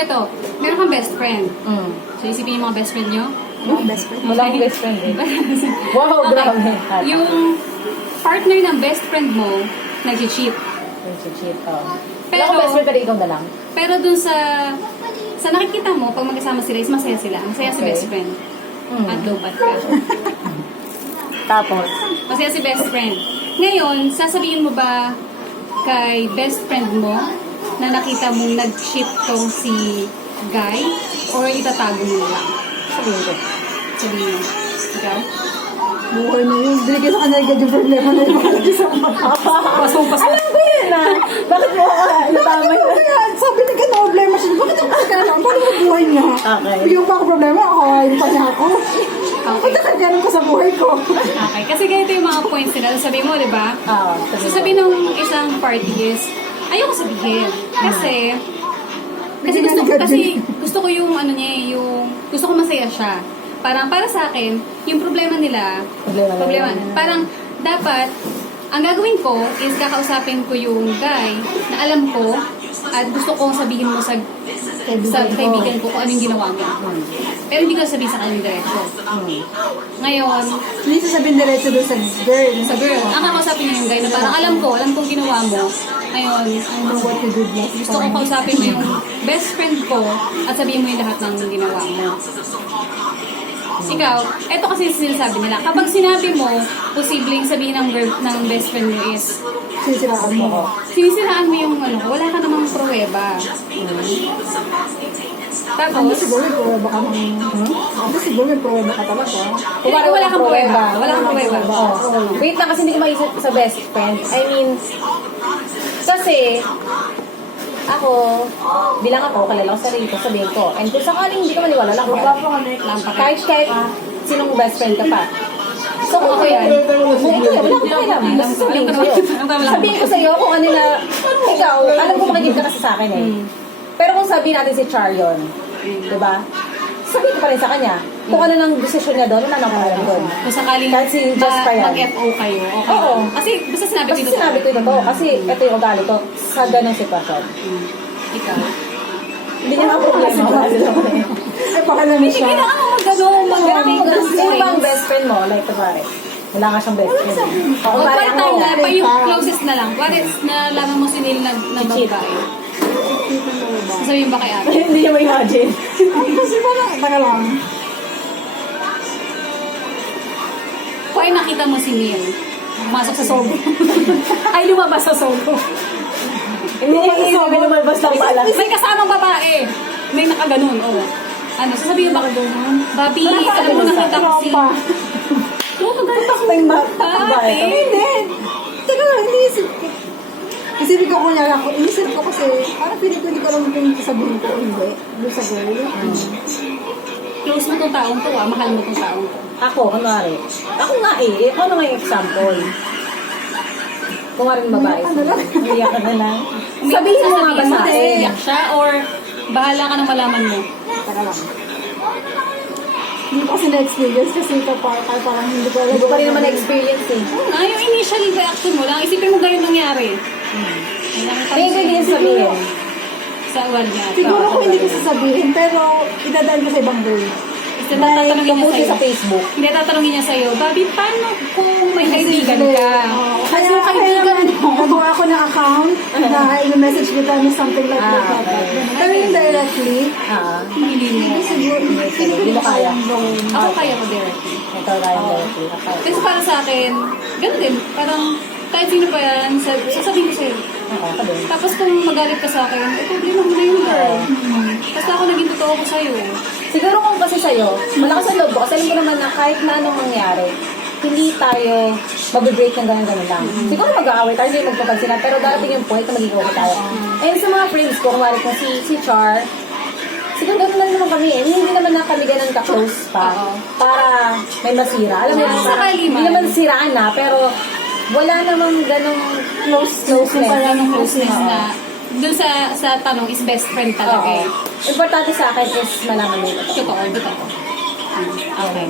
ito, meron kang best friend. So, isipin yung mga best friend nyo. Best friend. Wala akong best friend eh. Wow, Okay. grabe. Yung partner ng best friend mo, nag-cheat. Cheat, oh. Wala Pero- akong best friend, pero ikaw na lang. Pero dun sa nakikita mo, pag magkasama sila, is masaya sila. Masaya si Okay. best friend. At low bat ka. Tapos, Masaya si best friend. Ngayon, sasabihin mo ba kay best friend mo na nakita mong nag-cheat tong si guy? Or itatago mo lang? sabihin ko. Sabihin mo. Ikaw? Buhay na yun. Binigay sa kanila agad yung problema na yung mga sa Pasong-pasong. Alam ko yun ah. Bakit mo natamay na? Sabi niya, gano'n problema siya. Bakit ako kagano'n? Paano mo buhay niya? Okay. Yung pa ako problema, ako, yung pa niya ako. Okay. Ba't kagano'n ko sa buhay ko? Okay. Kasi ganito yung mga points nila. Sabi mo, di ba? Oo, So, sabi ng isang party is, ayoko sabihin. Kasi gusto ko yung ano niya, yung gusto ko masaya siya. Parang para sa akin, yung problema nila, Problema nila. parang dapat ang gagawin ko is kakausapin ko yung guy na alam ko at gusto kong sabihin mo sa kaibigan ko kung ano yung ginawa mo. Pero hindi ko sabihin sa kanya diretso. Ngayon, Hindi sasabihin diretso doon sa girl. sa girl, ang kakausapin niya yung guy na parang alam kong ginawa mo. Ngayon, I know what you did last gusto ko kausapin mo yung best friend ko at sabihin mo yung lahat ng ginawa mo. Ikaw, eto kasi sinasabi nila. Kapag sinabi mo, posibleng sabihin ng best friend mo is, Sisiraan mo. sinisiraan mo yung ano, wala ka namang pruweba. Tapos, Ano siguro may pruweba ka ng... Ano siguro may pruweba ka talaga. wala kang pruweba. Wala kang pruweba. Oh. Wait lang kasi hindi ko maisip sa best friend. I mean, kasi, ako, bilang ako, kalala ko sarili ko, sabihin ko. And kung sakaling hindi ka maniwala lang, kahit sinong best friend ka pa. So kung ako yan, kung ikaw yan, wala akong pakialam. Basta sabihin ko sa'yo. Sabihin ko sa'yo kung ano na, ikaw, alam ko makikip ka kasi sa akin eh. Pero kung sabihin natin si Char yun, diba? Sabihin ko pa rin sa kanya. Kung ano nang desisyon niya doon, wala nang pakialam doon. kung sakaling Kahit si Just pa yan. mag-FO kayo, okay. Oo. Kasi basta sinabi ko Kasi ito. sinabi ko ito to, kasi ito yung ugali ko sa ganong sitwasyon. Ikaw. Hindi niya ako problema. Ay, baka naman Hindi, siya. kailangan mo mag-ano, Sino ba ang best friend mo? Like, kunwari, wala ka siyang best friend. O, Huwag kunwari pa tayo ako, na pa yung closest na lang. What is nalaman mo si Neil na cheat. babae? Sasabihin ba kay ate? hindi niya ma-imagine. Kasi parang, taga lang. Kung ay nakita mo si Neil, pumasok sa sobo. Ay, lumabas sa sobo. Hindi niya isipin lumalabas lang pala. May kasamang babae. May nakaganon, oh. Ano, sasabihin ba ka doon? Babi, alam mo nakita ko si... Oo, magalit May babae. Hindi. Teka lang, iniisip ko. Isipin ko kung ako, inisip ko kasi, parang pinig ko hindi ko alam kung sasabihin ko, hindi. Doon sa girl. Close mo tong taong to, mahal mo tong taong to. Ako, kunwari. Ako nga eh. Ako nga yung example. Kunwari yung babae. Ano lang? Iyak ka na lang. Sabihin mo nga ba sa akin? Iyak siya or bahala ka nang malaman mo? Teka lang. Hindi ko kasi na-experience kasi ito parang hindi ko alam. Hindi ko pa rin naman na-experience eh. Yung initial reaction mo lang, isipin mo ganyan nangyari. Kaya ko hindi yung sabihin. Sa uwan niya. Siguro ko hindi ko sasabihin, pero idadaan ko sa ibang girl. Kasi tatanungin niya Kamuti sa'yo. sa Facebook. Hindi, tatanungin niya sa'yo, Babi, paano kung may kaibigan ka? Kaya Yung kaibigan mo. nagawa ako ng account na i-message kita na something like that. okay. Pero yung directly, Hindi mo. siguro, Hindi mo kaya. Ako kaya ko directly. Ito kaya directly. Kasi para sa akin, ganun din. Parang kahit sino pa yan, sasabihin ko sa'yo. Oo, ako din. Tapos kung magalit ka sa akin, problema mo na yun, girl. Basta ako naging totoo ko sa'yo. Siguro kung kasi sa'yo, malakas ang loob ko. Kasi alam ko naman na kahit na anong mangyari, hindi tayo mag-break ng ganun lang. Siguro mag-aaway tayo, hindi magpapansinan. Pero darating yung point na maging okay tayo. And sa mga friends ko, kumari ko si Char, siguro ganun lang naman kami eh. Hindi naman na kami ganun ka-close pa. Oo. Para may masira. Alam mo, Sa sakali man. hindi naman siraan na, pero wala namang ganong closeness. Parang ng closeness na doon sa tanong is best friend talaga eh. Importante sa akin is malaman mo ito. Totoo. Okay.